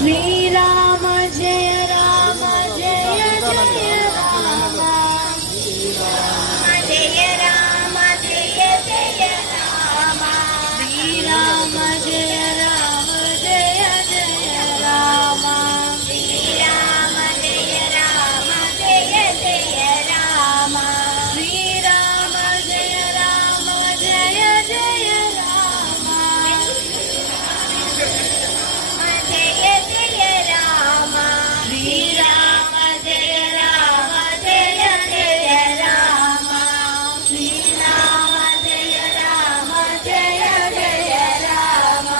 శ్రీరామ జయ రామ జయ జయ రామ జయ రామ జయ జయ రామ శ్రీరామ జయ రామ జయ జయ రామ శ్రీరామ జయ రామ జయ జయ రామ శ్రీరామ జయ రామ జయ జయ రామ జయ జయ రామ శ్రీరామ జయ రామ జయ జయ రామ శ్రీరామ జయ రామ జయ జయ రామ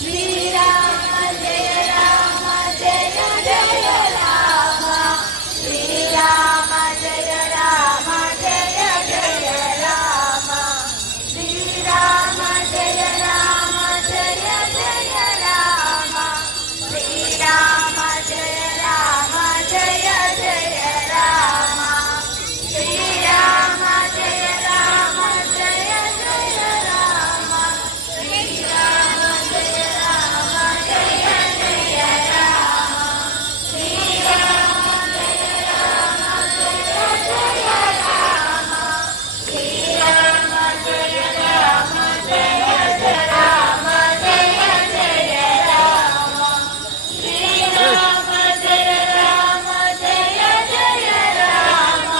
శ్రీరామ జయ రామ జయ జయ రామ శ్రీరామ జయ రామ జయ జయ రామ శ్రీరామ జయ రామ జయ జయ రామ శ్రీరామ జయ రామ జయ జయ రామ శ్రీరామ జయ రామ జయ జయ రామ శ్రీరామ జయ రామ జయ జయ రామ శ్రీరామ జయ రామ జయ జయ రామ శ్రీరామ జయ రామ జయ జయ రామ జయ జయ రామ శ్రీరామ జయ రామ జయ జయ రామ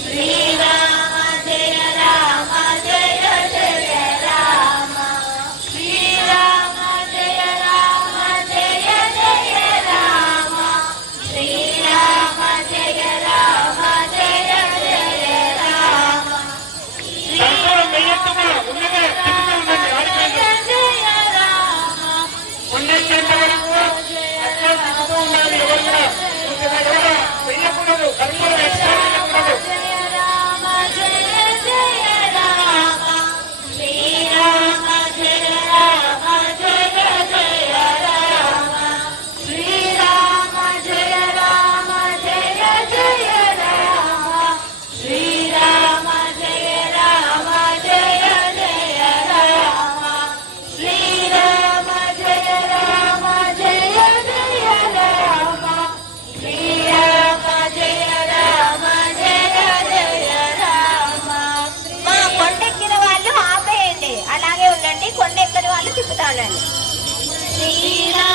శ్రీరామ జయ రామ జయ జయ రామ శ్రీరామ జయ రామ జయ జయ రామ శ్రీరామ జయ రామ జయ జయ రామ సంతోషం వెయ్యట్టుగా ఉన్నదే తిప్పుతూ ఉండండి. జయ జయ రామ ఉన్నంత వరకు అట్లా తిప్పుతూ ఉండాలి. ఎవరు కూడా ఎవరు వెయ్యకూడదు. కర్మలు ఎక్స్ట్రా వెయ్యకూడదు. జయ రామ జయ జయ రామ శ్రీరామ జయ రామ జయ జయ రామ శ్రీరామ జయ రామ జయ జయ రామ శ్రీరామ జయ రామ జయ జయ రామ శ్రీరామ జయ రామ జయ జయ రామ శ్రీరామ జయ రామ జయ జయ రామ మా కొండెక్కిన వాళ్ళు ఆపేయండి, అలాగే ఉండండి. కొండెక్కని వాళ్ళు తిప్పుతానండి. శ్రీరామ